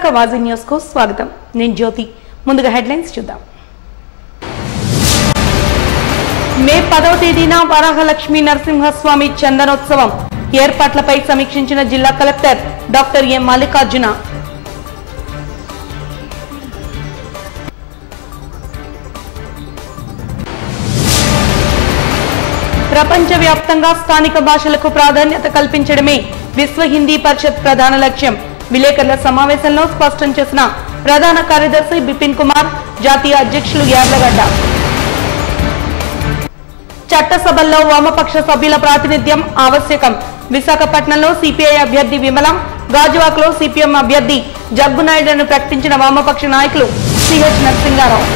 Visakha వాజీ news కు స్వాగతం. నేను జ్యోతి. ముందుగా హెడ్లైన్స్ చూద్దాం. మే 10వ తేదీన వరాహలక్ష్మి నరసింహస్వామి చందనోత్సవం ఏర్పాట్లపై సమీక్షించిన జిల్లా కలెక్టర్ డాక్టర్ ఎం మల్లికార్జున. ప్రపంచవ్యాప్తంగా స్థానిక భాషలకు ప్రాధాన్యత కల్పించడమే విశ్వ హిందీ పరిషత్ ప్రధాన లక్ష్యం. విలేకరుల సమావేశంలో స్పష్టం చేసిన ప్రధాన కార్యదర్శి బిపిన్ కుమార్, జాతీయ అధ్యక్షులు యార్లగడ్డ. చట్టసభల్లో వామపక్ష సభ్యుల ప్రాతినిధ్యం ఆవశ్యకం. విశాఖపట్నంలో సిపిఐ అభ్యర్థి విమల, గాజువాకలో సిపిఎం అభ్యర్థి జగ్గునాయుడును ప్రకటించిన వామపక్ష నాయకులు సిహెచ్ నరసింగారావు.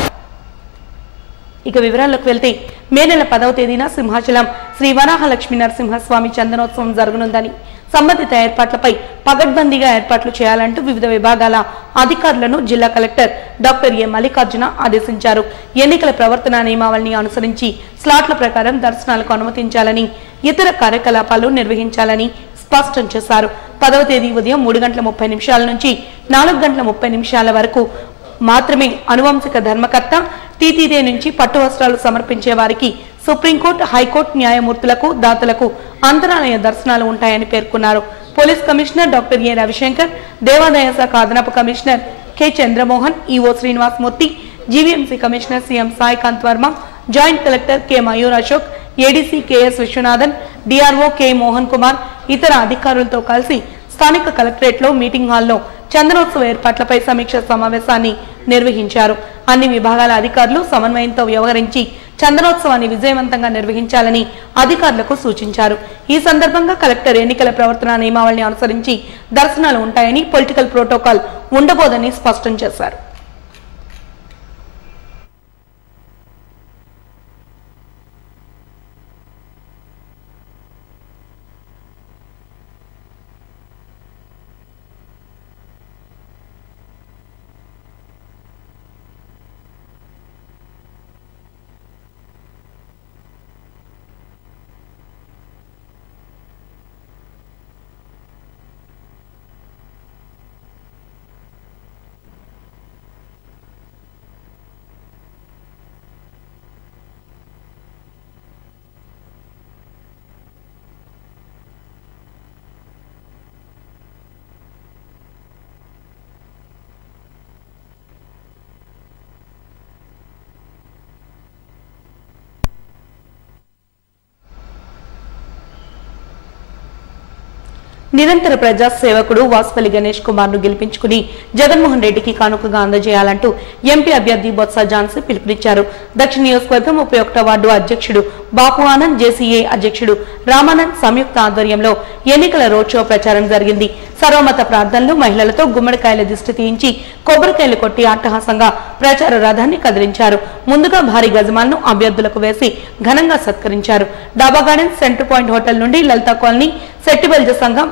ఇక వివరాల్లోకి వెళ్తే మే నెల 10వ తేదీన సింహాచలం శ్రీ వరాహలక్ష్మి నరసింహస్వామి చందనోత్సవం జరగనుందని, సంబంధిత ఏర్పాట్లపై పగడ్బందీగా ఏర్పాట్లు చేయాలంటూ వివిధ విభాగాల అధికారులను జిల్లా కలెక్టర్ డాక్టర్ ఎం మల్లికార్జున ఆదేశించారు. ఎన్నికల ప్రవర్తన నియమావళిని అనుసరించి స్లాట్ల ప్రకారం దర్శనాలకు అనుమతించాలని, ఇతర కార్యకలాపాలు నిర్వహించాలని స్పష్టం చేశారు. 10వ తేదీ ఉదయం 3:30 నుంచి 4:30 వరకు మాత్రమే అనువంశిక ధర్మకర్త, టీటీడీ నుంచి పట్టు వస్త్రాలు సమర్పించే వారికి సుప్రీంకోర్టు, హైకోర్టు న్యాయమూర్తులకు, దాతలకు అంతరాలయ దర్శనాలు ఉంటాయని పేర్కొన్నారు. Police commissioner doctor A Ravishankar, దేవాదాయ శాఖ అదనపు commissioner K Chandramohan, EO Srinivasamurthy, GVMC commissioner CM Saikanth Varma, joint collector K Mayur Ashok, ADC KS Viswanathan, DRO K Mohan Kumar ఇతర అధికారులతో కలిసి స్థానిక కలెక్టరేట్ లో మీటింగ్ హాల్లో చందనోత్సవ ఏర్పాట్లపై సమీక్ష సమావేశాన్ని నిర్వహించారు. అన్ని విభాగాల అధికారులు సమన్వయంతో వ్యవహరించి చందనోత్సవాన్ని విజయవంతంగా నిర్వహించాలని అధికారులకు సూచించారు. ఈ సందర్భంగా కలెక్టర్ ఎన్నికల ప్రవర్తన నియమావళిని అనుసరించి దర్శనాలు ఉంటాయని, పొలిటికల్ ప్రోటోకాల్ ఉండబోదని స్పష్టం చేశారు. నిరంతర ప్రజా సేవకుడు వాసుపల్లి గణేష్ కుమార్ ను గెలిపించుకుని జగన్మోహన్ రెడ్డికి కానుకగా అందజేయాలంటూ ఎంపీ అభ్యర్థి బొత్స ఝాన్సీ పిలుపునిచ్చారు. దక్షిణ నియోజకవర్గం 31వ వార్డు అధ్యక్షుడు బాపు ఆనంద్, జేసీఏ అధ్యక్షుడు రామానంద్ సంయుక్త ఆధ్వర్యంలో ఎన్నికల రోడ్ షో ప్రచారం జరిగింది. సర్వమత ప్రార్థనలు, మహిళలతో గుమ్మడికాయల దిష్టి తీయించి కొబ్బరికాయలు కొట్టి అట్టహాసంగా ప్రచార రథాన్ని కదిలించారు. ముందుగా భారీ గజమాలను అభ్యర్థులకు వేసి ఘనంగా సత్కరించారు. డాబా గార్డెన్స్, సెంటర్ పాయింట్ హోటల్ నుండి లలితా కాలనీ, శెట్టిబెల్జ సంఘం,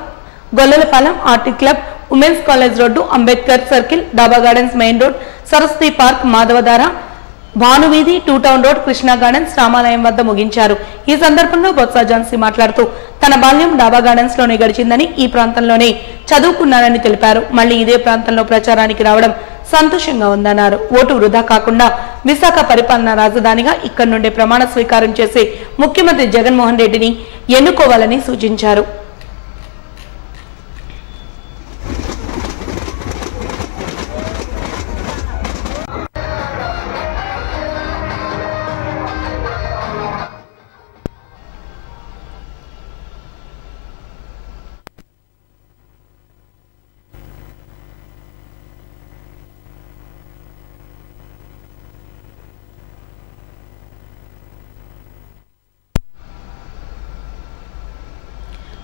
Gollalapalem, RT club, women's college road, Ambedkar circle, Daba gardens main road, Saraswati park, Madhavadhara, Bhanuveedhi, two town road, Krishna gardens, రామాలయం వద్ద ముగించారు. ఈ సందర్భంగా బొత్స ఝాన్సీ మాట్లాడుతూ తన బాల్యం డాబా గార్డెన్స్ లోనే గడిచిందని, ఈ ప్రాంతంలోనే చదువుకున్నానని తెలిపారు. మళ్లీ ఇదే ప్రాంతంలో ప్రచారానికి రావడం సంతోషంగా ఉందన్నారు. ఓటు వృధా కాకుండా విశాఖ పరిపాలనా రాజధానిగా ఇక్కడి నుండే ప్రమాణ స్వీకారం చేసే ముఖ్యమంత్రి జగన్మోహన్ రెడ్డిని ఎన్నుకోవాలని సూచించారు.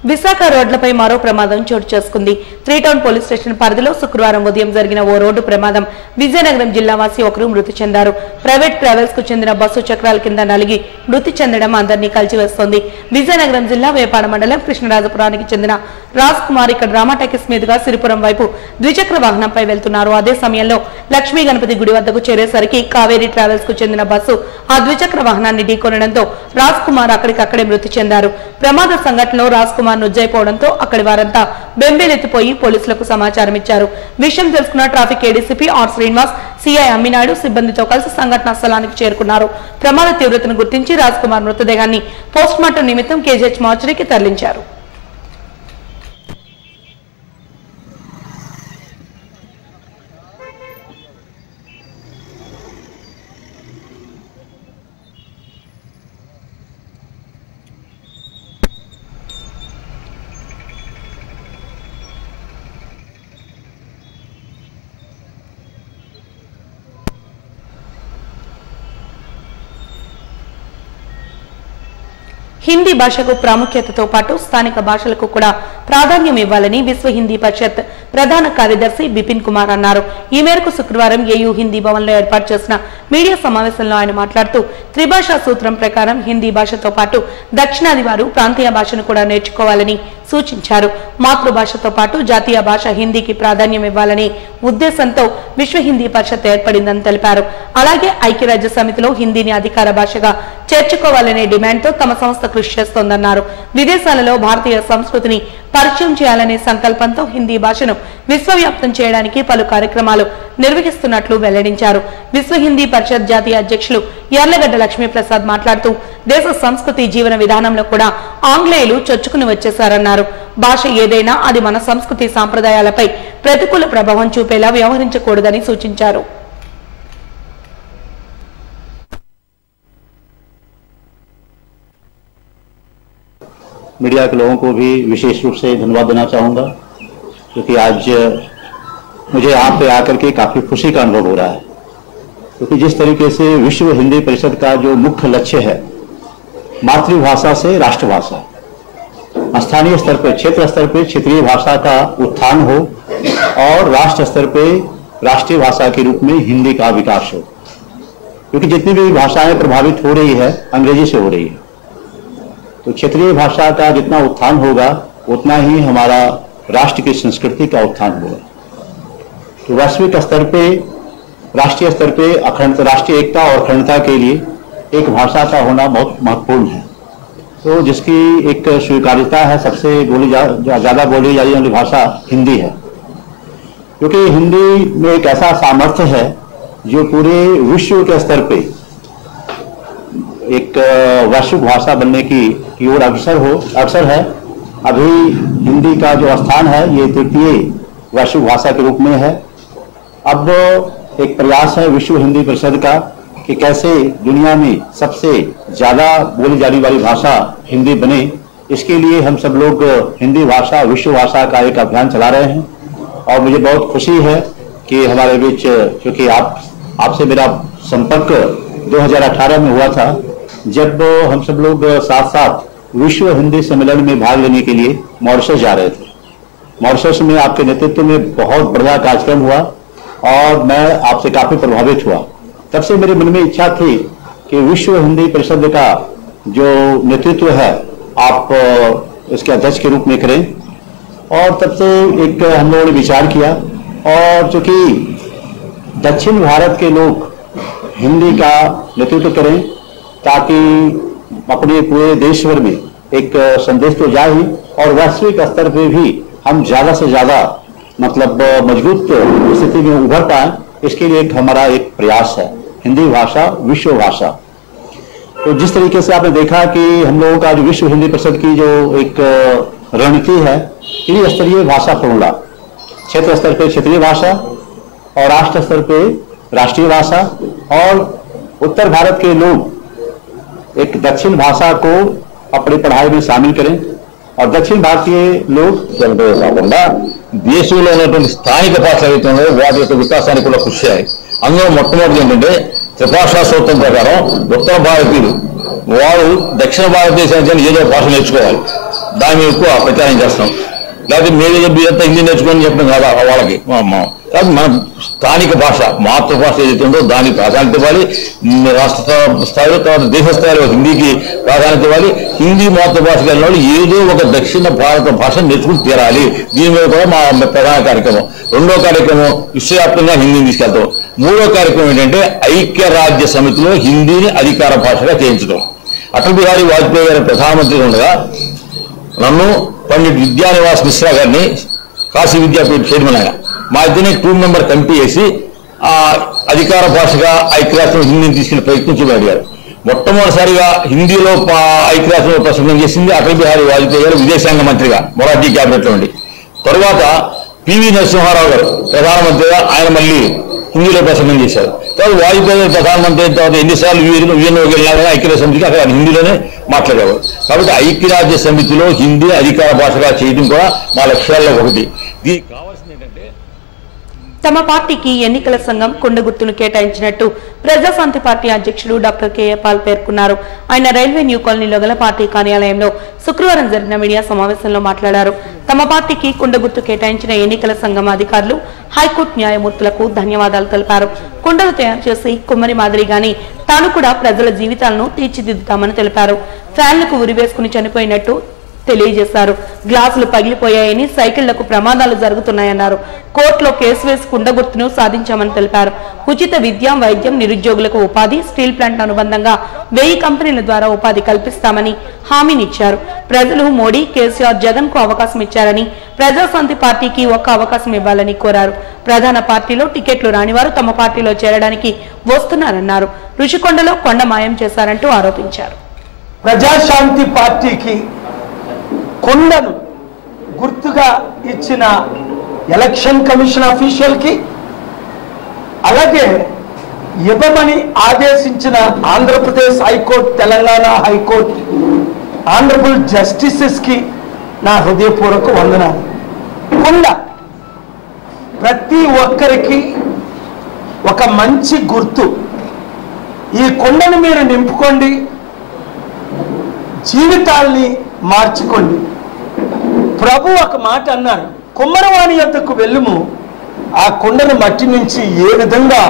విశాఖ రోడ్లపై మరో ప్రమాదం చోటు చేసుకుంది. 3 టౌన్ పోలీస్ స్టేషన్ పరిధిలో శుక్రవారం ఉదయం జరిగిన ఓ రోడ్డు ప్రమాదం విజయనగరం జిల్లా వాసి ఒకరు మృతి చెందారు. ప్రైవేట్ ట్రావెల్స్ కు చెందిన బస్సు చక్రాల కింద నలిగి మృతి చెందడం అందరినీ కలిచివేస్తోంది. విజయనగరం జిల్లా వేపాడ మండలం కృష్ణరాజపురానికి చెందిన రాజ్ కుమార్ ఇక్కడ డ్రామాటాకీస్ మీదుగా సిరిపురం వైపు ద్విచక్ర వాహనంపై వెళ్తున్నారు. అదే సమయంలో లక్ష్మీ గణపతి గుడి వద్దకు చేరేసరికి కావేరీ ట్రావెల్స్ కు చెందిన బస్సు ఆ ద్విచక్ర వాహనాన్ని ఢీకొనడంతో రాజ్ కుమార్ అక్కడికక్కడే మృతి చెందారు. ప్రమాద సంఘటనలో రాజ్ కుమార్ నుజ్జైపోవడంతో అక్కడి వారంతా బెంబేలెత్తిపోయి పోలీసులకు సమాచారం ఇచ్చారు. విషయం తెలుసుకున్న traffic ADCP R Srinivas, CI Amminaidu సిబ్బందితో కలిసి సంఘటనా స్థలానికి చేరుకున్నారు. ప్రమాద తీవ్రతను గుర్తించి రాజ్ కుమార్ మృతదేహాన్ని పోస్ట్మార్టం నిమిత్తం కేజీహెచ్ మార్చురీకి తరలించారు. హిందీ భాషకు ప్రాముఖ్యతతో పాటు స్థానిక భాషలకు కూడా ప్రాధాన్యం ఇవ్వాలని విశ్వ హిందీ పరిషత్ ప్రధాన కార్యదర్శి బిపిన్ కుమార్ అన్నారు. ఈ మేరకు శుక్రవారం ఏయూ హిందీ భవన్లో ఏర్పాటు చేసిన మీడియా సమావేశంలో ఆయన మాట్లాడుతూ త్రిభాషా సూత్రం ప్రకారం హిందీ భాషతో పాటు దక్షిణాది వారు ప్రాంతీయ భాషను కూడా నేర్చుకోవాలని సూచించారు. మాతృభాషతో పాటు జాతీయ భాష హిందీకి ప్రాధాన్యం ఇవ్వాలనే ఉద్దేశంతో విశ్వ హిందీ పరిషత్ ఏర్పడిందని తెలిపారు. అలాగే ఐక్యరాజ్య సమితిలో హిందీని అధికార భాషగా చేర్చుకోవాలనే డిమాండ్తో తమ సంస్థ కృషి చేస్తోందన్నారు. విదేశాలలో భారతీయ సంస్కృతిని పరిచయం చేయాలనే సంకల్పంతో హిందీ భాషను విశ్వవ్యాప్తం చేయడానికి పలు కార్యక్రమాలు నిర్వహిస్తున్నట్లు వెల్లడించారు. విశ్వ హిందీ పరిషత్ జాతీయ అధ్యక్షులు యార్లగడ్డ లక్ష్మీప్రసాద్ మాట్లాడుతూ దేశ సంస్కృతి జీవన విధానంలో కూడా ఆంగ్లేయులు చొచ్చుకుని వచ్చేశారన్నారు. భాష ఏదైనా అది మన సంస్కృతి సాంప్రదాయాలపై ప్రతికూల ప్రభావం చూపేలా వ్యవహరించకూడదని సూచించారు. मीडिया के लोगों को भी विशेष रूप से धन्यवाद देना चाहूँगा, क्योंकि आज मुझे यहाँ पे आकर के काफ़ी खुशी का अनुभव हो रहा है, क्योंकि जिस तरीके से विश्व हिंदी परिषद का जो मुख्य लक्ष्य है मातृभाषा से राष्ट्रभाषा, स्थानीय स्तर पर क्षेत्र स्तर पर क्षेत्रीय भाषा का उत्थान हो और राष्ट्र स्तर पर राष्ट्रीय भाषा के रूप में हिंदी का विकास हो, क्योंकि जितनी भी भाषाएं प्रभावित हो रही है अंग्रेजी से हो रही है, तो क्षेत्रीय भाषा का जितना उत्थान होगा उतना ही हमारा राष्ट्र की संस्कृति का उत्थान होगा। तो वैश्विक स्तर पे राष्ट्रीय स्तर पे अखंडता, राष्ट्रीय एकता और अखंडता के लिए एक भाषा का होना बहुत महत्वपूर्ण है। तो जिसकी एक स्वीकार्यता है, सबसे ज़्यादा बोली जाने वाली भाषा हिंदी है, क्योंकि हिंदी में एक ऐसा सामर्थ्य है जो पूरे विश्व के स्तर पे एक वैश्विक भाषा बनने की ओर अवसर है। अभी हिंदी का जो स्थान है ये तृतीय वैश्विक भाषा के रूप में है। अब एक प्रयास है विश्व हिंदी परिषद का कि कैसे दुनिया में सबसे ज़्यादा बोली जाने वाली भाषा हिंदी बने। इसके लिए हम सब लोग हिंदी भाषा विश्व भाषा का एक अभियान चला रहे हैं, और मुझे बहुत खुशी है कि हमारे बीच, क्योंकि आपसे मेरा संपर्क 2018 में हुआ था, जब हम सब लोग साथ साथ विश्व हिंदी सम्मेलन में भाग लेने के लिए मॉरिशस जा रहे थे। मॉरिशस में आपके नेतृत्व में बहुत बढ़िया कार्यक्रम हुआ और मैं आपसे काफ़ी प्रभावित हुआ। तब से मेरे मन में इच्छा थी कि विश्व हिंदी परिषद का जो नेतृत्व है आप इसके अध्यक्ष के रूप में करें, और तब से एक हम लोगों ने विचार किया, और चूँकि दक्षिण भारत के लोग हिंदी का नेतृत्व करें ताकि अपने पूरे देश भर में एक संदेश तो जाए ही, और वैश्विक स्तर पे भी हम ज़्यादा से ज़्यादा मतलब मजबूत स्थिति में उभर पाए। इसके लिए हमारा एक प्रयास है हिंदी भाषा विश्व भाषा। तो जिस तरीके से आपने देखा कि हम लोगों का जो विश्व हिंदी परिषद की जो एक रणनीति है, त्रिस्तरीय भाषा फॉर्मूला, क्षेत्र स्तर पर क्षेत्रीय भाषा और राष्ट्र स्तर पर राष्ट्रीय भाषा, और उत्तर भारत के लोग एक दक्षिण भाषा को अपनी पढ़ाई में शामिल करें, और दक्षिण भारतीय लोग కాకుండా దేశంలో ఉన్నటువంటి స్థానిక భాషలు ఏవైతే ఉన్నాయో వాటి యొక్క వికాసానికి కూడా కృషి చేయాలి. అందులో మొట్టమొదటి ఏంటంటే త్రిభాషా సూత్రం ప్రకారం ఉత్తర భారతీయులు వారు దక్షిణ భారతదేశానికి ఏదో భాష నేర్చుకోవాలి, దాని మీద ఎక్కువ ప్రచారం చేస్తాం. లేకపోతే మీరంతా హిందీ నేర్చుకొని చెప్పడం కాదా వాళ్ళకి. కాబట్టి మన స్థానిక భాష మాతృభాష ఏదైతే ఉందో దానికి ప్రాధాన్యత ఇవ్వాలి. రాష్ట్ర స్థాయిలో తర్వాత దేశ స్థాయిలో హిందీకి ప్రాధాన్యత ఇవ్వాలి. హిందీ మాతృభాషకు వెళ్ళిన వాళ్ళు ఏదో ఒక దక్షిణ భారత భాష నేర్చుకుని తీరాలి. దీని మీద కూడా మా ప్రధాన కార్యక్రమం. రెండో కార్యక్రమం విశ్వవ్యాప్తంగా హిందీని తీసుకెళ్తాం. మూడో కార్యక్రమం ఏంటంటే ఐక్యరాజ్య సమితిలో హిందీని అధికార భాషగా చేయించడం. అటల్ బిహారీ వాజ్పేయి గారి ప్రధానమంత్రిగా ఉండగా నన్ను పండిట్ విద్యానివాస్ మిశ్రా గారిని కాశీ విద్యాపీఠ చైర్మన్ ఆయన మా ఇద్దరిని 2 మెంబర్ కమిటీ వేసి అధికార భాషగా ఐక్యరాజ్యం హిందీని తీసుకెళ్లే ప్రయత్నం చేయబడిగారు. మొట్టమొదటిసారిగా హిందీలో ఐక్యరాజ్యంలో ప్రసంగం చేసింది అటల్ బిహారీ వాజ్పేయి గారు విదేశాంగ మంత్రిగా మొరాఠీ క్యాబినెట్ లో ఉండి. తరువాత పివి నరసింహారావు గారు ప్రధానమంత్రిగా ఆయన మళ్ళీ హిందీలో ప్రసంగం చేశారు. తర్వాత వాజ్పేయి గారు ప్రధానమంత్రి అయిన తర్వాత ఎన్నిసార్లు యూఎన్ఓకి వెళ్ళినా ఐక్యరాజ్య సమితికి అక్కడ హిందీలోనే మాట్లాడేవారు. కాబట్టి ఐక్యరాజ్య సమితిలో హిందీ అధికార భాషగా చేయడం కూడా మా లక్ష్యాల్లో ఒకటి. దీనికి కావాల్సింది ఏంటంటే తమ పార్టీకి ఎన్నికల సంఘం కొండ గుర్తును కేటాయించినట్టు ప్రజాశాంతి పార్టీ అధ్యక్షుడు డాక్టర్ కెఏ పాల్ పేర్కొన్నారు. ఆయన రైల్వే న్యూ కాలనీలో గల పార్టీ కార్యాలయంలో శుక్రవారం జరిగిన మీడియా సమావేశంలో మాట్లాడారు. తమ పార్టీకి కొండ గుర్తు కేటాయించిన ఎన్నికల సంఘం అధికారులు హైకోర్టు న్యాయమూర్తులకు ధన్యవాదాలు తెలిపారు. కొండలు తయారు చేసి కుమ్మరి మాదిరిగానే తాను కూడా ప్రజల జీవితాలను తీర్చిదిద్దుతామని తెలిపారు. ఫ్యాన్లకు ఉరివేసుకుని చనిపోయినట్టు తెలియజేశారు. గ్లాసులు పగిలిపోయాయని, సైకిళ్లకు ప్రమాదాలు జరుగుతున్నాయన్నారు. కోర్టులో కేసు వేసి కుండ గుర్తును సాధించామని తెలిపారు. ఉచిత విద్య, వైద్యం, నిరుద్యోగులకు ఉపాధి, స్టీల్ ప్లాంట్ అనుబంధంగా 1000 కంపెనీల ద్వారా ఉపాధి కల్పిస్తామని హామీనిచ్చారు. ప్రజలు మోడీ, కేసీఆర్, జగన్ కు అవకాశం ఇచ్చారని, ప్రజాశాంతి పార్టీకి ఒక్క అవకాశం ఇవ్వాలని కోరారు. ప్రధాన పార్టీలో టికెట్లు రానివారు తమ పార్టీలో చేరడానికి వస్తున్నారన్నారు. రుషికొండలో కొండ మాయం చేశారంటూ ఆరోపించారు. ప్రజాశాంతి పార్టీకి కొండను గుర్తుగా ఇచ్చిన ఎలక్షన్ కమిషన్ అఫీషియల్ కి, అలాగే ఇవ్వమని ఆదేశించిన Andhra Pradesh high court, Telangana high court honourable justices కి నా హృదయపూర్వక వందనాలు. కొండ ప్రతి ఒక్కరికి ఒక మంచి గుర్తు. ఈ కొండను మీరు నింపుకోండి, జీవితాల్ని మార్చుకోండి. ప్రభు ఒక మాట అన్నారు, కుమ్మరవాణి యొద్దకు వెళ్ళుము, ఆ కొండను మట్టి నుంచి ఏ విధంగా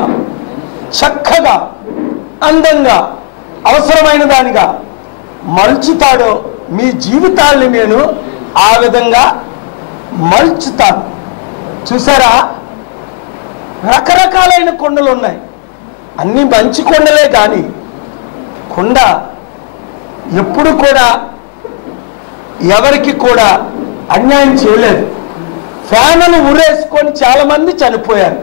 చక్కగా అందంగా అవసరమైన దానిగా మలుచుతాడో మీ జీవితాల్ని నేను ఆ విధంగా మలుచుతాను. చూసారా, రకరకాలైన కొండలు ఉన్నాయి. అన్ని మంచి కొండలే, కానీ కొండ ఎప్పుడు కూడా ఎవరికి కూడా అన్యాయం చేయలేదు. ఫ్యాన్లు ఉరేసుకొని చాలా మంది చనిపోయారు.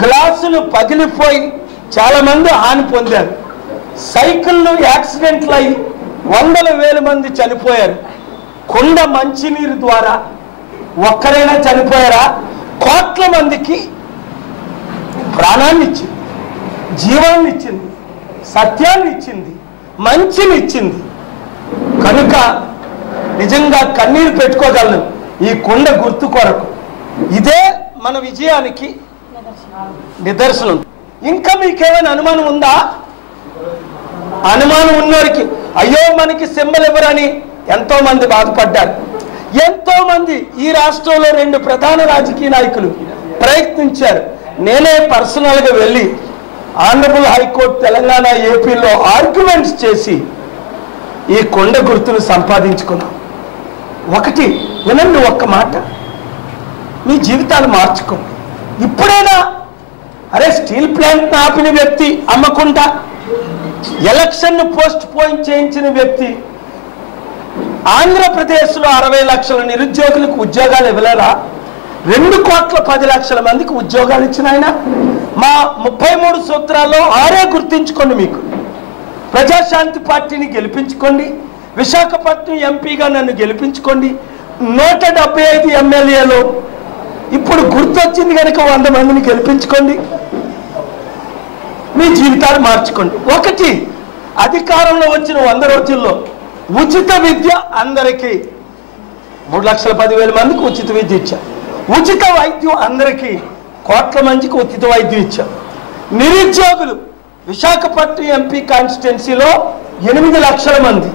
గ్లాసులు పగిలిపోయి చాలా మంది హాని పొందారు. సైకిళ్ళు యాక్సిడెంట్లు అయి 100,000 మంది చనిపోయారు. కొండ మంచినీరు ద్వారా ఒక్కరైనా చనిపోయారా? కోట్ల మందికి ప్రాణాన్ని ఇచ్చింది, జీవాన్ని ఇచ్చింది, సత్యాన్ని ఇచ్చింది, మంచిని ఇచ్చింది. కనుక నిజంగా కన్నీరు పెట్టుకోగలను ఈ కొండ గుర్తు కొరకు. ఇదే మన విజయానికి నిదర్శనం. ఇంకా మీకేమైనా అనుమానం ఉందా? అనుమానం ఉన్నవారికి అయ్యో మనకి సింబల్ ఇవ్వరని ఎంతో మంది బాధపడ్డారు. ఎంతో మంది ఈ రాష్ట్రంలో 2 ప్రధాన రాజకీయ నాయకులు ప్రయత్నించారు. నేనే పర్సనల్గా వెళ్ళి ఆనరబుల్ హైకోర్టు తెలంగాణ, ఏపీలో ఆర్గ్యుమెంట్స్ చేసి ఈ కొండ గుర్తును సంపాదించుకున్నాం. ఒకటి వినండి, ఒక్క మాట, మీ జీవితాలు మార్చుకోండి. ఇప్పుడైనా అరే స్టీల్ ప్లాంట్ ఆపిన వ్యక్తి అమ్మకుండా, ఎలక్షన్ పోస్ట్ పోన్ చేయించిన వ్యక్తి, ఆంధ్రప్రదేశ్లో 60 లక్షల నిరుద్యోగులకు ఉద్యోగాలు ఇవ్వలేరా? 2,10,00,000 మందికి ఉద్యోగాలు ఇచ్చిన ఆయన. మా 33 సూత్రాల్లో 6 గుర్తించుకోండి. మీకు ప్రజాశాంతి పార్టీని గెలిపించుకోండి, విశాఖపట్నం ఎంపీగా నన్ను గెలిపించుకోండి. 175 ఎమ్మెల్యేలు ఇప్పుడు గుర్తొచ్చింది కనుక 100 మందిని గెలిపించుకోండి. మీ జీవితాలు మార్చుకోండి. ఒకటి, అధికారంలో వచ్చిన 100 రోజుల్లో ఉచిత విద్య అందరికీ 3,10,000 మందికి ఉచిత విద్య ఇచ్చారు. ఉచిత వైద్యం అందరికీ కోట్ల మందికి ఉచిత వైద్యం ఇచ్చారు. నిరుద్యోగులు విశాఖపట్నం ఎంపీ కాన్స్టిట్యున్సీలో 8 లక్షల మంది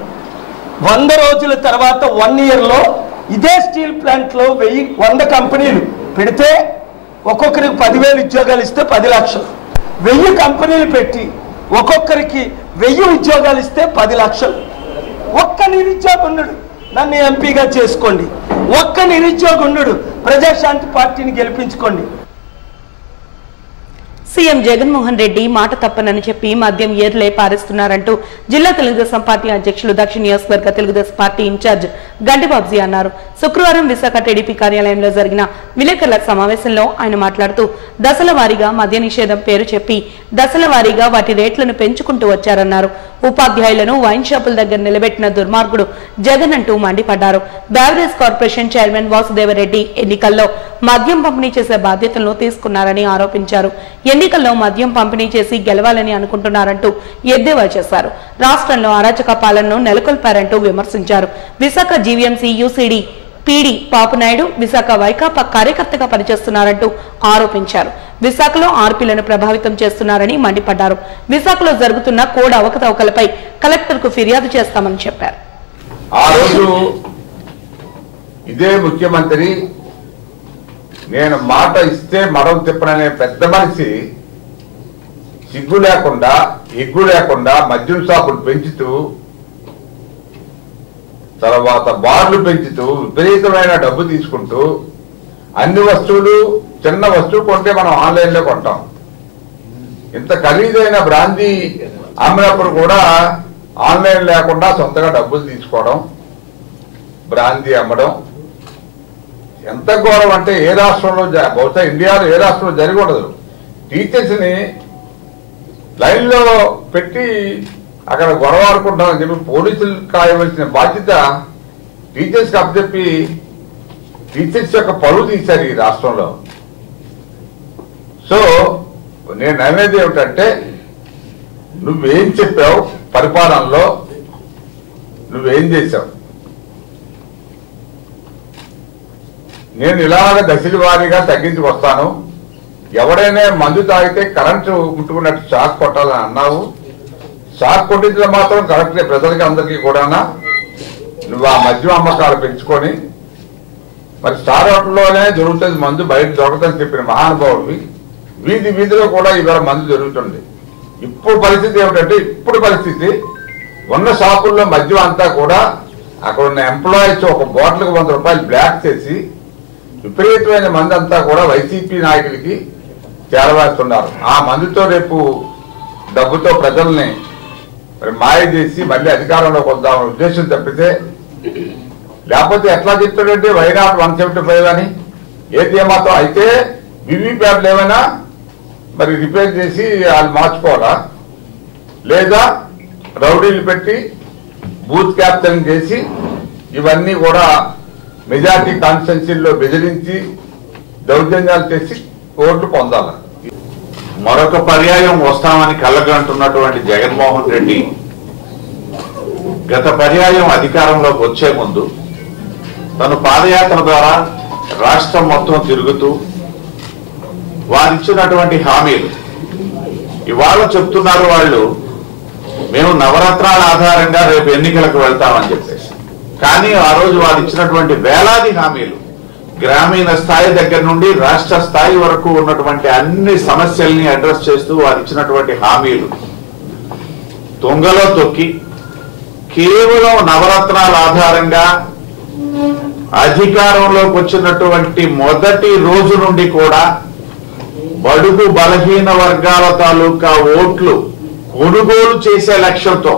100 రోజుల తర్వాత 1 ఇయర్లో ఇదే స్టీల్ ప్లాంట్లో 100 కంపెనీలు పెడితే ఒక్కొక్కరికి 10,000 ఉద్యోగాలు ఇస్తే 10 లక్షలు, 1000 కంపెనీలు పెట్టి ఒక్కొక్కరికి 1000 ఉద్యోగాలు ఇస్తే 10 లక్షలు. ఒక్క నిరుద్యోగుండు నన్ను ఎంపీగా చేసుకోండి, ఒక్క నిరుద్యోగుండు ప్రజాశాంతి పార్టీని గెలిపించుకోండి. సీఎం జగన్మోహన్ రెడ్డి మాట తప్పనని చెప్పి మద్యం ఏర్లే పారేస్తున్నారంటూ జిల్లా తెలుగుదేశం పార్టీ అధ్యక్షులు దక్షిణ నియోజకవర్గ తెలుగుదేశం పార్టీ ఇన్ఛార్జ్ గంటిబాబ్జీ అన్నారు. శుక్రవారం విశాఖ టీడీపీ కార్యాలయంలో జరిగిన విలేకరుల సమావేశంలో ఆయన మాట్లాడుతూ దశల వారీగా మద్య నిషేధం పేరు చెప్పి దశల వారీగా వాటి రేట్లను పెంచుకుంటూ వచ్చారన్నారు. ఉపాధ్యాయులను వైన్ షాపుల దగ్గర నిలబెట్టిన దుర్మార్గుడు జగన్ అంటూ మండిపడ్డారు. బెవరేజ్ కార్పొరేషన్ చైర్మన్ వాసుదేవరెడ్డి ఎన్నికల్లో మద్యం పంపిణీ చేసే బాధ్యతలను తీసుకున్నారని ఆరోపించారు. ఎన్నికల్లో మద్యం పంపిణీ చేసి గెలవాలని అనుకుంటున్నారంటూ ఎద్దేవా చేశారు. రాష్ట్రంలో అరాచక పాలనను నెలకొల్పారంటూ విమర్శించారు. Visakha GVMC UCD PD Papunaidu Visakha Vaikapa కార్యకర్తగా పనిచేస్తున్నారంటూ ఆరోపించారు. విశాఖలో ఆర్పీలను ప్రభావితం చేస్తున్నారని మండిపడ్డారు. విశాఖలో జరుగుతున్న కోడ్ అవకతవకలపై కలెక్టర్కు ఫిర్యాదు చేస్తామని చెప్పారు. ఆ రోజు ఇదే ముఖ్యమంత్రి నేను మాట ఇస్తే మరో తిప్పననే పెద్ద మనిషి సిగ్గు లేకుండా ఎగ్గు లేకుండా మద్యం షాపులు పెంచుతూ తర్వాత బార్లు పెంచుతూ విపరీతమైన డబ్బు తీసుకుంటూ అన్ని వస్తువులు చిన్న వస్తువు కొంటే మనం ఆన్లైన్లో కొంటాం. ఇంత ఖరీదైన బ్రాందీ అమ్మినప్పుడు కూడా ఆన్లైన్ లేకుండా సొంతగా డబ్బులు తీసుకోవడం, బ్రాందీ అమ్మడం ఎంత ఘోరం అంటే ఏ రాష్ట్రంలో బహుశా ఇండియాలో ఏ రాష్ట్రంలో జరిగి ఉండదు. టీచర్స్ని లైన్లో పెట్టి అక్కడ గొడవ ఆడుకుంటామని చెప్పి పోలీసులు కాయవలసిన బాధ్యత టీచర్స్కి అప్పచెప్పి టీచర్స్ యొక్క పరువు తీశారు ఈ రాష్ట్రంలో. సో నేను అనేది ఏమిటంటే నువ్వేం చెప్పావు పరిపాలనలో, నువ్వేం చేశావు? నేను ఇలాగ దశల వారీగా తగ్గించుకొస్తాను, ఎవడైనా మందు తాగితే కరెంటు ముట్టుకున్నట్టు షాక్ కొట్టాలని అన్నావు. షాక్ కొట్టించడం మాత్రం కరెక్టే ప్రజలకి అందరికీ కూడానా. నువ్వు ఆ మద్యం అమ్మకాలు పెంచుకొని మరి స్టార్ హోటల్లోనే దొరుకుతుంది మందు, బయట దొరకదని చెప్పిన మహానుభావుడివి వీధి వీధిలో కూడా ఇవాళ మందు దొరుకుతుంది. ఇప్పుడు పరిస్థితి ఏమిటంటే ఇప్పుడు పరిస్థితి ఉన్న షాపుల్లో మద్యం అంతా కూడా అక్కడ ఉన్న ఎంప్లాయీస్ ఒక బాటిల్కి 100 రూపాయలు బ్లాక్ చేసి విపరీతమైన మంది అంతా కూడా వైసీపీ నాయకులకి చేరవేస్తున్నారు. ఆ మందుతో రేపు డబ్బుతో ప్రజల్ని మరి మాయ చేసి మళ్ళీ అధికారంలోకి వద్దామనే ఉద్దేశం తప్పితే, లేకపోతే ఎట్లా చెప్తాడంటే వైనాట్ 175 అని ఏది ఏమాత్రం అయితే వివిప్యాట్లు ఏమైనా మరి రిపేర్ చేసి వాళ్ళు మార్చుకోవాలా, లేదా రౌడీలు పెట్టి బూత్ క్యాప్చరింగ్ చేసి ఇవన్నీ కూడా మెజార్టీ కాన్స్టిట్యున్సీల్లో బెదిరించి దౌర్జన్యాలు చేసి ఓట్లు పొందాల. మరొక పర్యాయం వస్తామని కళ్ళగంటున్నటువంటి జగన్మోహన్ రెడ్డి గత పర్యాయం అధికారంలోకి వచ్చే ముందు తను పాదయాత్ర ద్వారా రాష్ట్రం మొత్తం తిరుగుతూ వారిచ్చినటువంటి హామీలు ఇవాళ చెప్తున్నారు వాళ్ళు, మేము నవరత్నాల ఆధారంగా రేపు ఎన్నికలకు వెళ్తామని చెప్పేసి. కానీ ఆ రోజు వారు ఇచ్చినటువంటి వేలాది హామీలు గ్రామీణ స్థాయి దగ్గర నుండి రాష్ట్ర స్థాయి వరకు ఉన్నటువంటి అన్ని సమస్యల్ని అడ్రస్ చేస్తూ వారు ఇచ్చినటువంటి హామీలు తొంగలో తొక్కి కేవలం నవరత్నాల ఆధారంగా అధికారంలోకి వచ్చినటువంటి మొదటి రోజు నుండి కూడా బడుగు బలహీన వర్గాల తాలూకా ఓట్లు కొనుగోలు చేసే లక్ష్యంతో,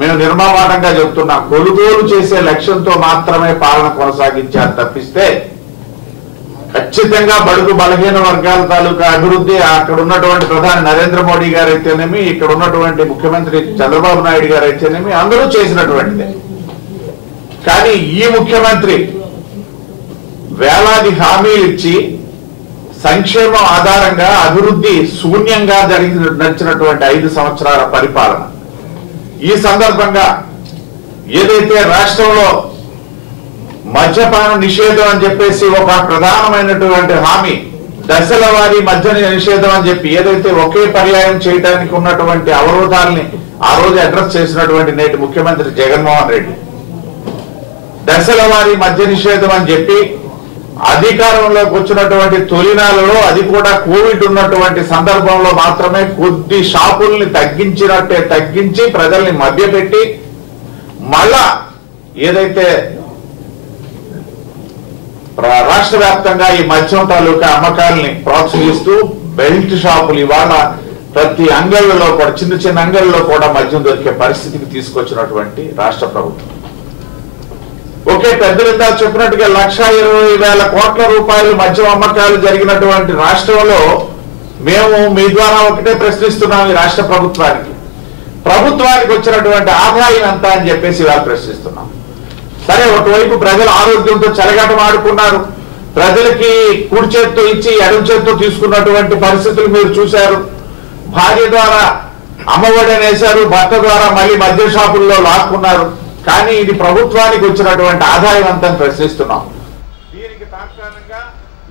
మేము నిర్మమాటంగా చెప్తున్నాం, కొనుగోలు చేసే లక్ష్యంతో మాత్రమే పాలన కొనసాగించారు తప్పిస్తే ఖచ్చితంగా బడుగు బలహీన వర్గాల తాలూకా అభివృద్ధి అక్కడ ఉన్నటువంటి ప్రధాని నరేంద్ర మోడీ గారు అయితేనేమి, ఇక్కడ ఉన్నటువంటి ముఖ్యమంత్రి చంద్రబాబు నాయుడు గారు అయితేనేమి అందరూ చేసినటువంటిదే. కానీ ఈ ముఖ్యమంత్రి వేలాది హామీలు ఇచ్చి సంక్షేమం ఆధారంగా అభివృద్ధి శూన్యంగా నడిచినటువంటి 5 సంవత్సరాల పరిపాలన. ఈ సందర్భంగా ఏదైతే రాష్ట్రంలో మద్యపాన నిషేధం అని చెప్పేసి ఒక ప్రధానమైనటువంటి హామీ, దశల వారీ మద్య నిషేధం అని చెప్పి ఏదైతే ఒకే పర్యాయం చేయడానికి ఉన్నటువంటి అవరోధాలని ఆ రోజు అడ్రస్ చేసినటువంటి నేటి ముఖ్యమంత్రి జగన్మోహన్ రెడ్డి దశల వారీ మద్య నిషేధం అని చెప్పి అధికారంలోకి వచ్చినటువంటి తొలినాలలో, అది కూడా కోవిడ్ ఉన్నటువంటి సందర్భంలో మాత్రమే కొద్ది షాపుల్ని తగ్గించి ప్రజల్ని మభ్యపెట్టి మళ్ళా ఏదైతే రాష్ట్ర వ్యాప్తంగా ఈ మద్యం తాలూకా అమ్మకాలని ప్రోత్సహిస్తూ బెల్ట్ షాపులు ఇవాళ ప్రతి అంగళ్ళలో కూడా, చిన్న చిన్న అంగళ్ళలో కూడా మద్యం దొరికే పరిస్థితికి తీసుకొచ్చినటువంటి రాష్ట్ర ప్రభుత్వం. ఒకే పెద్దలంతా చెప్పినట్టుగా 1,20,000 కోట్ల రూపాయలు మద్యం అమ్మకాలు జరిగినటువంటి రాష్ట్రంలో మేము మీ ద్వారా ఒకటే ప్రశ్నిస్తున్నాం ఈ రాష్ట్ర ప్రభుత్వానికి వచ్చినటువంటి ఆదాయం ఎంత అని చెప్పేసి ఇవాళ ప్రశ్నిస్తున్నాం. సరే, ఒకవైపు ప్రజల ఆరోగ్యంతో చెలగాటం ఆడుకున్నారు, ప్రజలకి కుడి చేత్తో ఇచ్చి ఎడమ చేత్తో తీసుకున్నటువంటి పరిస్థితులు మీరు చూశారు. భార్య ద్వారా అమ్మఒడి అనేశారు, భర్త ద్వారా మళ్ళీ మద్య షాపుల్లో లాక్కున్నారు. కానీ ఇది ప్రభుత్వానికి వచ్చినటువంటి ఆదాయం అంతా ప్రశ్నిస్తున్నాం. దీనికి తాత్కాలికంగా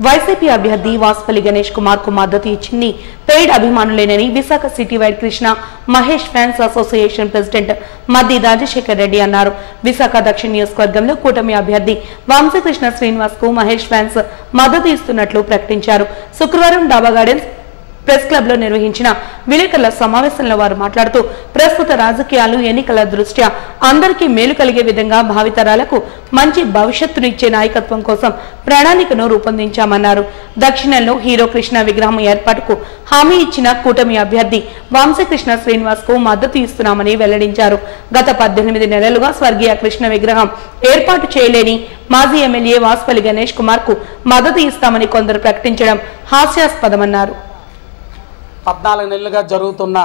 వైసీపీ అభ్యర్థి వాసుపల్లి గణేష్ కుమార్ కు మద్దతు ఇచ్చింది పెయిడ్ అభిమానులేనని Visakha city wide Krishna Mahesh fans association president Maddi Rajasekhar Reddy అన్నారు. విశాఖ దక్షిణ నియోజకవర్గంలో కూటమి అభ్యర్థి వంశీకృష్ణ శ్రీనివాస్ కు మహేష్ ఫ్యాన్స్ మద్దతు ఇస్తున్నట్లు ప్రకటించారు. శుక్రవారం డాబా గార్డెన్స్ ప్రెస్ క్లబ్ లో నిర్వహించిన విలేకరుల సమావేశంలో వారు మాట్లాడుతూ ప్రస్తుత రాజకీయాలు, ఎన్నికల దృష్ట్యా అందరికీ మేలు కలిగే విధంగా భావితరాలకు మంచి భవిష్యత్తునిచ్చే నాయకత్వం కోసం ప్రణాళికను రూపొందించామన్నారు. దక్షిణంలో హీరో కృష్ణ విగ్రహం ఏర్పాటుకు హామీ ఇచ్చిన కూటమి అభ్యర్థి వంశీకృష్ణ శ్రీనివాస్ కు మద్దతు ఇస్తున్నామని వెల్లడించారు. గత 18 నెలలుగా స్వర్గీయ కృష్ణ విగ్రహం ఏర్పాటు చేయలేని మాజీ ఎమ్మెల్యే వాసుపల్లి గణేష్ కుమార్ కు మద్దతు ఇస్తామని కొందరు ప్రకటించడం హాస్యాస్పదమన్నారు. 14 నెలలుగా జరుగుతున్న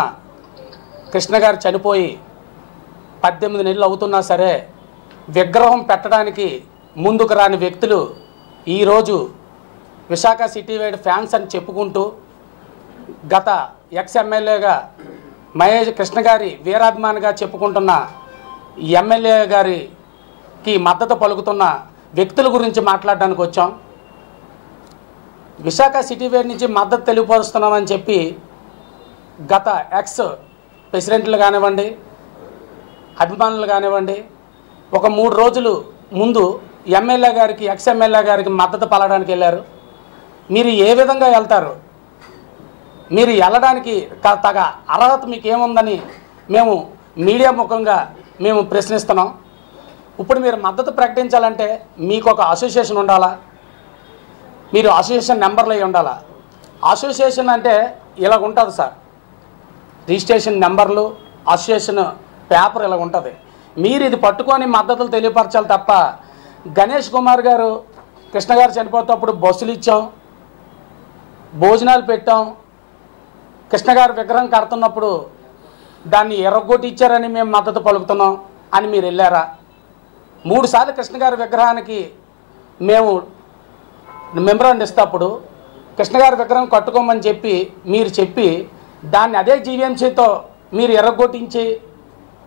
కృష్ణ గారు చనిపోయి 18 నెలలు అవుతున్నా సరే విగ్రహం పెట్టడానికి ముందుకు రాని వ్యక్తులు ఈరోజు విశాఖ సిటీ వైడ్ ఫ్యాన్స్ అని చెప్పుకుంటూ గత ఎక్స్ ఎమ్మెల్యేగా మహేష్ కృష్ణ గారి వీరాభిమానిగా చెప్పుకుంటున్న ఎమ్మెల్యే గారికి మద్దతు పలుకుతున్న వ్యక్తుల గురించి మాట్లాడడానికి వచ్చాం. విశాఖ సిటీ వైడ్ నుంచి మద్దతు తెలియపరుస్తున్నామని చెప్పి గత ఎక్స్ ప్రెసిడెంట్లు కానివ్వండి, అభిమానులు కానివ్వండి, ఒక 3 రోజులు ముందు ఎమ్మెల్యే గారికి, ఎక్స్ ఎమ్మెల్యే గారికి మద్దతు పలడానికి వెళ్ళారు. మీరు ఏ విధంగా వెళ్తారు? మీరు వెళ్ళడానికి తగ అర్హత మీకు ఏముందని మేము మీడియా ముఖంగా మేము ప్రశ్నిస్తున్నాం. ఇప్పుడు మీరు మద్దతు ప్రకటించాలంటే మీకు ఒక అసోసియేషన్ ఉండాలా, మీరు అసోసియేషన్ నెంబర్లు అయి ఉండాలా. అసోసియేషన్ అంటే ఇలా ఉంటుంది సార్, రిజిస్ట్రేషన్ నెంబర్లు, అసోసియేషన్ పేపర్ ఇలా ఉంటుంది. మీరు ఇది పట్టుకొని మద్దతులు తెలియపరచాలి తప్ప గణేష్ కుమార్ గారు కృష్ణ గారు చనిపోతేప్పుడు బస్సులు ఇచ్చాం, భోజనాలు పెట్టాం, కృష్ణ గారు విగ్రహం కడుతున్నప్పుడు దాన్ని ఎర్రగొట్టి ఇచ్చారని మేము మద్దతు పలుకుతున్నాం అని మీరు వెళ్ళారా? 3 సార్లు కృష్ణ గారి విగ్రహానికి మేము మెమరాండం ఇస్తేప్పుడు కృష్ణ గారి విగ్రహం కట్టుకోమని చెప్పి మీరు చెప్పి దాన్ని అదే జీవీఎంసీతో మీరు ఎర్రగొట్టించి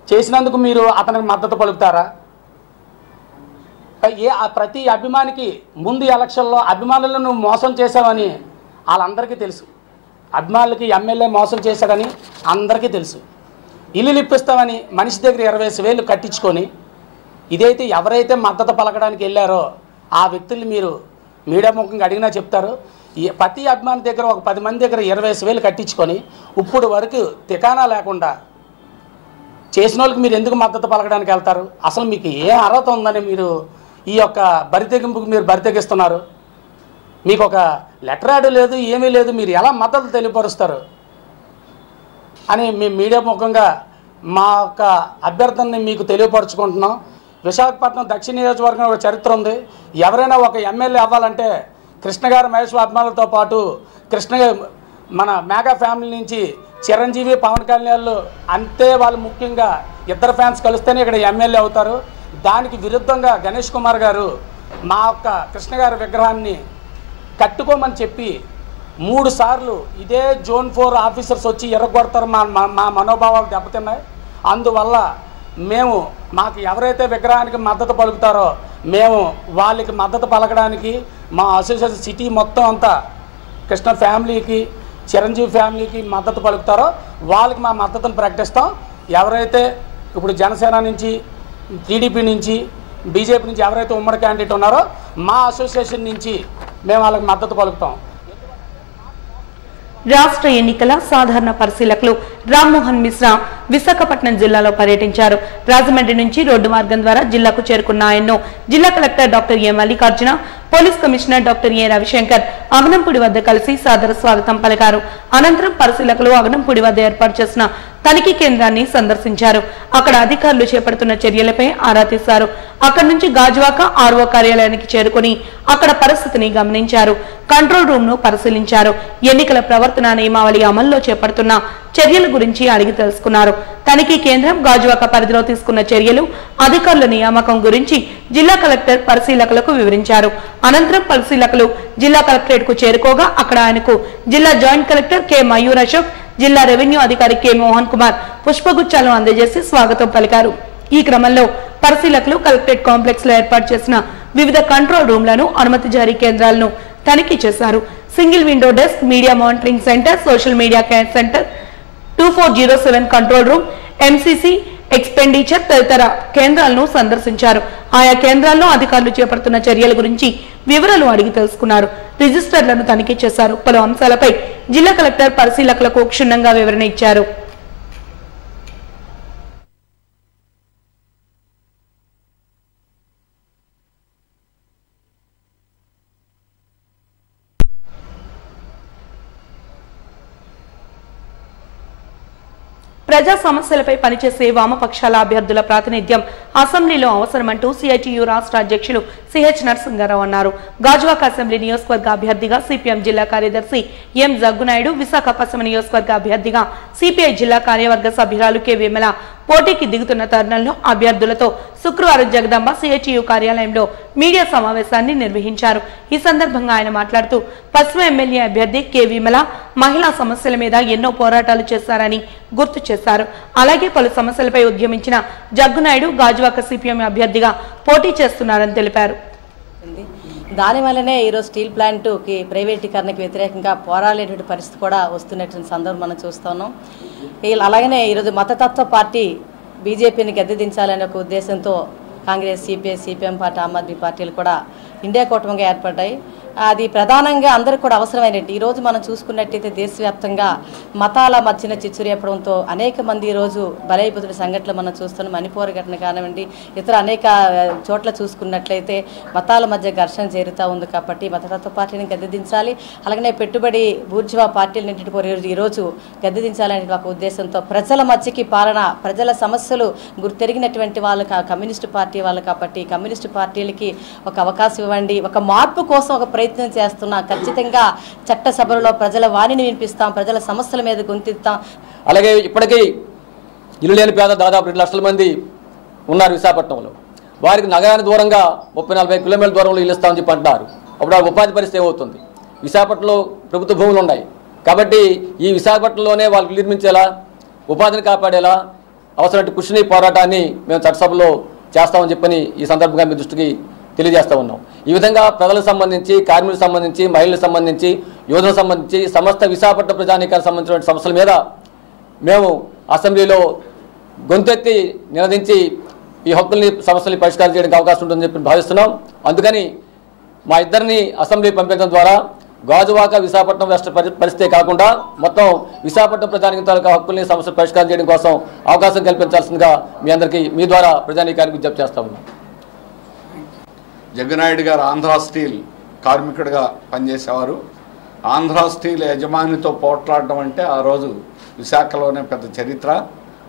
చేసినందుకు మీరు అతనికి మద్దతు పలుకుతారా? ప్రతి అభిమానికి ముందు ఎలక్షన్లో అభిమానులను మోసం చేశామని వాళ్ళందరికీ తెలుసు. అభిమానులకి ఎమ్మెల్యే మోసం చేశాడని అందరికీ తెలుసు. ఇల్లు ఇప్పిస్తామని మనిషి దగ్గర 20,000 కట్టించుకొని ఇదైతే ఎవరైతే మద్దతు పలకడానికి వెళ్ళారో ఆ వ్యక్తుల్ని మీరు మీడియా ముఖంగా అడిగినా చెప్తారు. ప్రతి అభిమాని దగ్గర ఒక 10 మంది దగ్గర 20,000 కట్టించుకొని ఇప్పుడు వరకు తికానా లేకుండా చేసిన వాళ్ళకి మీరు ఎందుకు మద్దతు పలకడానికి వెళ్తారు? అసలు మీకు ఏ అర్హత ఉందని మీరు ఈ యొక్క బరితెగింపుకు మీరు బరితెగిస్తున్నారు? మీకు ఒక లెటర్ యాడ్ లేదు, ఏమీ లేదు, మీరు ఎలా మద్దతు తెలియపరుస్తారు అని మేము మీడియా ముఖంగా మా యొక్క అభ్యర్థనని మీకు తెలియపరుచుకుంటున్నాం. విశాఖపట్నం దక్షిణ నియోజకవర్గం ఒక చరిత్ర ఉంది. ఎవరైనా ఒక ఎమ్మెల్యే అవ్వాలంటే కృష్ణ గారు, మహేష్ అభిమానులతో పాటు మన మేఘా ఫ్యామిలీ నుంచి చిరంజీవి, పవన్ కళ్యాణ్లు అంతే వాళ్ళు ముఖ్యంగా ఇద్దరు ఫ్యాన్స్ కలిస్తేనే ఇక్కడ ఎమ్మెల్యే అవుతారు. దానికి విరుద్ధంగా గణేష్ కుమార్ గారు మా యొక్క కృష్ణ గారి విగ్రహాన్ని కట్టుకోమని చెప్పి 3 సార్లు ఇదే జోన్ 4 ఆఫీసర్స్ వచ్చి ఎర్రగొడతారు. మా మనోభావాలు దెబ్బతిన్నాయి. అందువల్ల మేము మాకు ఎవరైతే విగ్రహానికి మద్దతు పలుకుతారో మేము వాళ్ళకి మద్దతు పలకడానికి మా అసోసియేషన్ సిటీ మొత్తం అంతా కృష్ణ ఫ్యామిలీకి, చిరంజీవి ఫ్యామిలీకి మద్దతు పలుకుతారో వాళ్ళకి మా మద్దతును ప్రకటిస్తాం. ఎవరైతే ఇప్పుడు జనసేన నుంచి, టీడీపీ నుంచి బీజేపీ నుంచి ఎవరైతే ఉమ్మడి క్యాండిడేట్ ఉన్నారో మా అసోసియేషన్ నుంచి మేము వాళ్ళకి మద్దతు పలుకుతాం. రాష్ట్ర ఎన్నికల సాధారణ పరిశీలకులు రామ్మోహన్ మిశ్రా విశాఖపట్నం జిల్లాలో పర్యటించారు. రాజమండ్రి నుంచి రోడ్డు మార్గం ద్వారా జిల్లాకు చేరుకున్న ఆయన్ను జిల్లా collector doctor A Mallikarjuna, police commissioner doctor A Ravishankar Aganampudi వద్ద కలిసి సాదర స్వాగతం పలికారు. అనంతరం పరిశీలకులు అగనంపూడి వద్ద ఏర్పాటు చేసిన తనిఖీ కేంద్రాన్ని సందర్శించారు. అక్కడ అధికారులు చేపడుతున్న చర్యలపై ఆరా తీశారు. అక్కడి నుంచి గాజువాక ఆర్ఓ కార్యాలయానికి చేరుకుని అక్కడ పరిస్థితిని గమనించారు. కంట్రోల్ రూమ్ ను పరిశీలించారు. ఎన్నికల ప్రవర్తన నియమావళి అమల్లో చేపడుతున్న చర్యల గురించి అడిగి తెలుసుకున్నారు. తనిఖీ కేంద్రం గాజువాక పరిధిలో తీసుకున్న చర్యలు, అధికారుల నియామకం గురించి జిల్లా కలెక్టర్ పరిశీలకులకు వివరించారు. అనంతరం పరిశీలకులు జిల్లా కలెక్టరేట్ కు చేరుకోగా అక్కడ ఆయనకు జిల్లా joint collector K Mayur Ashok, జిల్లా రెవెన్యూ అధికారి కె మోహన్ కుమార్ పుష్పగుచ్చాలను అందజేసి స్వాగతం పలికారు. ఈ క్రమంలో పరిశీలకులు కలెక్టరేట్ కాంప్లెక్స్ లో ఏర్పాటు చేసిన వివిధ కంట్రోల్ రూమ్లను, అనుమతి జారీ కేంద్రాలను తనిఖీ చేశారు. Single window desk, media monitoring centre, social media care centre, 2407 control room, MCC, expenditure తదితర కేంద్రాలను సందర్శించారు. ఆయా కేంద్రాల్లో అధికారులు చేపడుతున్న చర్యల గురించి వివరాలు అడిగి తెలుసుకున్నారు. రిజిస్టర్లను తనిఖీ చేశారు. పలు అంశాలపై జిల్లా కలెక్టర్ పరిశీలకులకు క్షుణ్ణంగా వివరణ ఇచ్చారు. ప్రజా సమస్యలపై పనిచేసే వామపక్షాల అభ్యర్థుల ప్రాతినిధ్యం అసెంబ్లీలో అవసరమంటూ సిఐటియు రాష్ట్ర అధ్యక్షులు సిహెచ్ నరసింగారావు అన్నారు. గాజువాక అసెంబ్లీ నియోజకవర్గ అభ్యర్థిగా సిపిఎం జిల్లా కార్యదర్శి ఎం జగ్గునాయుడు, విశాఖ పశ్చిమ నియోజకవర్గ అభ్యర్థిగా సిపిఐ జిల్లా కార్యవర్గ సభ్యురాలు కె విమల పోటీకి దిగుతున్న తరుణంలో అభ్యర్థులతో శుక్రవారం జగదాంబ సిఐటియు కార్యాలయంలో మీడియా సమావేశాన్ని నిర్వహించారు. ఈ సందర్భంగా ఆయన మాట్లాడుతూ పశ్చిమ ఎమ్మెల్యే అభ్యర్థి కె విమల మహిళా సమస్యల మీద ఎన్నో పోరాటాలు చేశారని గుర్తు చేశారు. అలాగే పలు సమస్యలపై ఉద్యమించిన జగ్గునాయుడు గాజువాక సిపిఎం అభ్యర్థిగా పోటీ చేస్తున్నారని తెలిపారు. దానివల్లనే ఈరోజు స్టీల్ ప్లాంట్కి ప్రైవేటీకరణకు వ్యతిరేకంగా పోరాడేటువంటి పరిస్థితి కూడా వస్తున్నటువంటి సందర్భం మనం చూస్తున్నాం. అలాగనే ఈరోజు మతతత్వ పార్టీ బీజేపీని గద్దెదించాలనే ఒక ఉద్దేశంతో Congress, CPI, CPM party, Aam Aadmi పార్టీలు కూడా ఇండియా కూటమిగా ఏర్పడ్డాయి. అది ప్రధానంగా అందరికి కూడా అవసరమైనట్టు. ఈరోజు మనం చూసుకున్నట్టయితే దేశవ్యాప్తంగా మతాల మధ్యన చిచ్చురేపడంతో అనేక మంది ఈరోజు బలైపోతున్న సంఘటనలు మనం చూస్తున్నాం. మణిపూర్ ఘటన కానివ్వండి, ఇతర అనేక చోట్ల చూసుకున్నట్లయితే మతాల మధ్య ఘర్షణ జరుగుతూ ఉంది. కాబట్టి మతతత్వ పార్టీని గద్దెదించాలి. అలాగనే పెట్టుబడి బూర్జువా పార్టీలన్నింటి ఈరోజు గద్దెదించాలనే ఒక ఉద్దేశంతో ప్రజల మధ్యకి పాలన, ప్రజల సమస్యలు గుర్తెరిగినటువంటి వాళ్ళు కమ్యూనిస్టు పార్టీ వాళ్ళు. కాబట్టి కమ్యూనిస్టు పార్టీలకి ఒక అవకాశం ఇవ్వండి. ఒక మార్పు కోసం ఒక ప్రయత్నం చేస్తున్నా. ఖచ్చితంగా చట్టసభలలో ప్రజల వాణిని వినిపిస్తాం, ప్రజల సమస్యల మీద గొంతెత్తాం. అలాగే ఇప్పటికీ ఇల్లు లేని పేద దాదాపు 2 లక్షల మంది ఉన్నారు విశాఖపట్నంలో. వారికి నగరానికి దూరంగా 30-40 కిలోమీటర్ల దూరంలో ఇల్లు ఇస్తామని చెప్పి అంటున్నారు. అప్పుడు ఆ ఉపాధి పరిస్థితి ఏమవుతుంది? విశాఖపట్నంలో ప్రభుత్వ భూములు ఉన్నాయి కాబట్టి ఈ విశాఖపట్నంలోనే వాళ్ళకి నిర్మించేలా, ఉపాధిని కాపాడేలా అవసరమైన కృషిని, పోరాటాన్ని మేము చట్టసభలో చేస్తామని చెప్పని ఈ సందర్భంగా మీ దృష్టికి తెలియజేస్తూ ఉన్నాం. ఈ విధంగా ప్రజలకు సంబంధించి, కార్మికులకు సంబంధించి, మహిళలకు సంబంధించి, యువతకు సంబంధించి సమస్త విశాఖపట్నం ప్రజానీకానికి సంబంధించిన సమస్యల మీద మేము అసెంబ్లీలో గొంతెత్తి నిలదించి ఈ హక్కుల్ని, సమస్యల్ని పరిష్కారం చేయడానికి అవకాశం ఉంటుందని చెప్పి భావిస్తున్నాం. అందుకని మా ఇద్దరిని అసెంబ్లీ పంపించడం ద్వారా గాజువాక, విశాఖపట్నం వెస్ట్ పరిస్థితే కాకుండా మొత్తం విశాఖపట్నం ప్రజానీకం తాలూకా హక్కుల్ని, సమస్యలు పరిష్కారం చేయడం కోసం అవకాశం కల్పించాల్సిందిగా మీ అందరికీ, మీ ద్వారా ప్రజానీకానికి విజ్ఞప్తి చేస్తా ఉన్నాం. జగ్గునాయుడు గారు ఆంధ్ర స్టీల్ కార్మికుడిగా పనిచేసేవారు. ఆంధ్ర స్టీల్ యజమానితో పోట్లాడడం అంటే ఆ రోజు విశాఖలోనే పెద్ద చరిత్ర.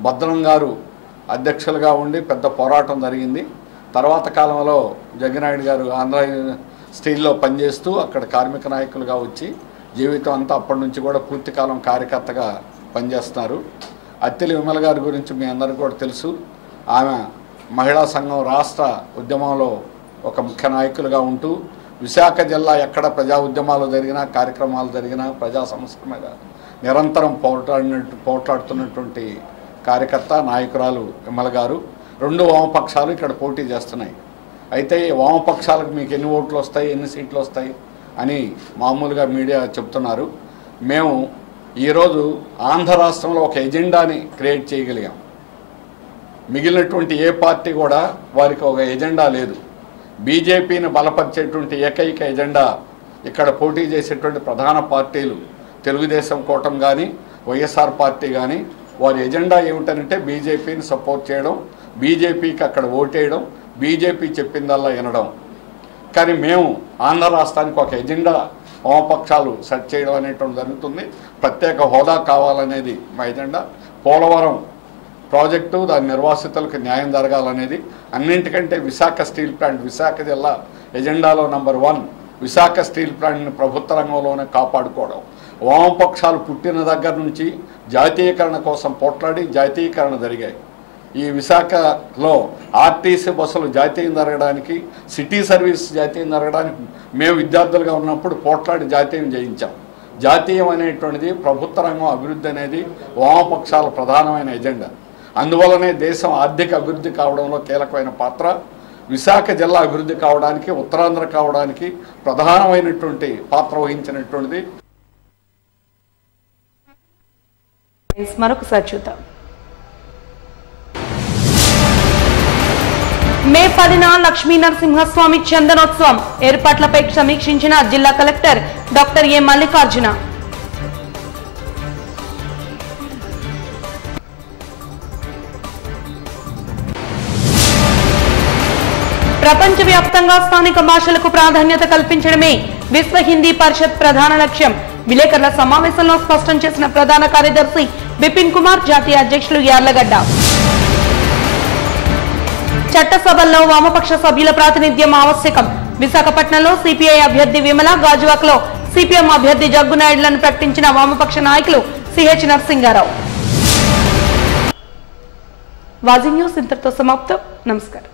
భద్రం గారు అధ్యక్షులుగా ఉండి పెద్ద పోరాటం జరిగింది. తర్వాత కాలంలో జగ్గునాయుడు గారు ఆంధ్ర స్టీల్లో పనిచేస్తూ అక్కడ కార్మిక నాయకులుగా వచ్చి జీవితం అంతా అప్పటి నుంచి కూడా పూర్తికాలం కార్యకర్తగా పనిచేస్తున్నారు. అత్తిలి విమల గారి గురించి మీ అందరికీ కూడా తెలుసు. ఆమె మహిళా సంఘం రాష్ట్ర ఉద్యమంలో ఒక ముఖ్య నాయకులుగా ఉంటూ విశాఖ జిల్లా ఎక్కడ ప్రజా ఉద్యమాలు జరిగినా, కార్యక్రమాలు జరిగినా ప్రజా సమస్యల మీద నిరంతరం పోట్లాడుతున్నటువంటి కార్యకర్త, నాయకురాలు విమల గారు. 2 వామపక్షాలు ఇక్కడ పోటీ చేస్తున్నాయి. అయితే వామపక్షాలకు మీకు ఎన్ని ఓట్లు వస్తాయి, ఎన్ని సీట్లు వస్తాయి అని మామూలుగా మీడియా చెప్తున్నారు. మేము ఈరోజు ఆంధ్ర రాష్ట్రంలో ఒక ఎజెండాని క్రియేట్ చేయగలిగాం. మిగిలినటువంటి ఏ పార్టీ కూడా వారికి ఒక ఎజెండా లేదు. బీజేపీని బలపరిచేటువంటి ఏకైక ఎజెండా ఇక్కడ పోటీ చేసేటువంటి ప్రధాన పార్టీలు తెలుగుదేశం కూటమి కానీ వైఎస్ఆర్ పార్టీ కానీ వారి ఎజెండా ఏమిటంటే బీజేపీని సపోర్ట్ చేయడం, బీజేపీకి అక్కడ ఓటేయడం, బీజేపీ చెప్పిందల్లా వినడం. కానీ మేము ఆంధ్ర రాష్ట్రానికి ఒక ఎజెండా వామపక్షాలు సెట్ చేయడం అనేటువంటి జరుగుతుంది. ప్రత్యేక హోదా కావాలనేది మా ఎజెండా. పోలవరం ప్రాజెక్టు దాని నిర్వాసితులకు న్యాయం జరగాలనేది. అన్నింటికంటే విశాఖ స్టీల్ ప్లాంట్, విశాఖ జిల్లా ఎజెండాలో నంబర్ 1 విశాఖ స్టీల్ ప్లాంట్ని ప్రభుత్వ రంగంలోనే కాపాడుకోవడం. వామపక్షాలు పుట్టిన దగ్గర నుంచి జాతీయకరణ కోసం పోట్లాడి జాతీయకరణ జరిగాయి. ఈ విశాఖలో ఆర్టీసీ బస్సులు జాతీయం జరగడానికి, సిటీ సర్వీస్ జాతీయం జరగడానికి మేము విద్యార్థులుగా ఉన్నప్పుడు పోట్లాడి జాతీయం చేయించాం. జాతీయం అనేటువంటిది ప్రభుత్వ రంగం అభివృద్ధి అనేది వామపక్షాల ప్రధానమైన ఎజెండా. అందువల్లనే దేశం ఆర్థిక అభివృద్ధి కావడంలో కీలకమైన పాత్ర, విశాఖ జిల్లా అభివృద్ధి కావడానికి, ఉత్తరాంధ్ర కావడానికి ప్రధానమైనటువంటి పాత్ర వహించినటువంటిది. మరొకసారి చూద్దాం. మే 10న లక్ష్మీ నరసింహస్వామి చందనోత్సవం ఏర్పాట్లపై సమీక్షించిన జిల్లా కలెక్టర్ డాక్టర్ ఏ మల్లికార్జున. ప్రపంచవ్యాప్తంగా స్థానిక భాషలకు ప్రాధాన్యత కల్పించడమే విశ్వ హిందీ పరిషత్ ప్రధాన లక్ష్యం. విలేకరుల సమావేశంలో స్పష్టం చేసిన ప్రధాన కార్యదర్శి బిపిన్ కుమార్, జాతీయ అధ్యక్షులు యార్లగడ్డ. చట్టసభల్లో వామపక్ష సభ్యుల ప్రాతినిధ్యం ఆవశ్యకం. విశాఖపట్నంలో సిపిఐ అభ్యర్థి విమల, గాజువాకలో సిపిఎం అభ్యర్థి జగ్గునాయుడులను ప్రకటించిన వామపక్ష నాయకులు సిహెచ్ నరసింగారావు. వాజీ న్యూస్ ఇంతటితో సమాప్తం. నమస్కారం.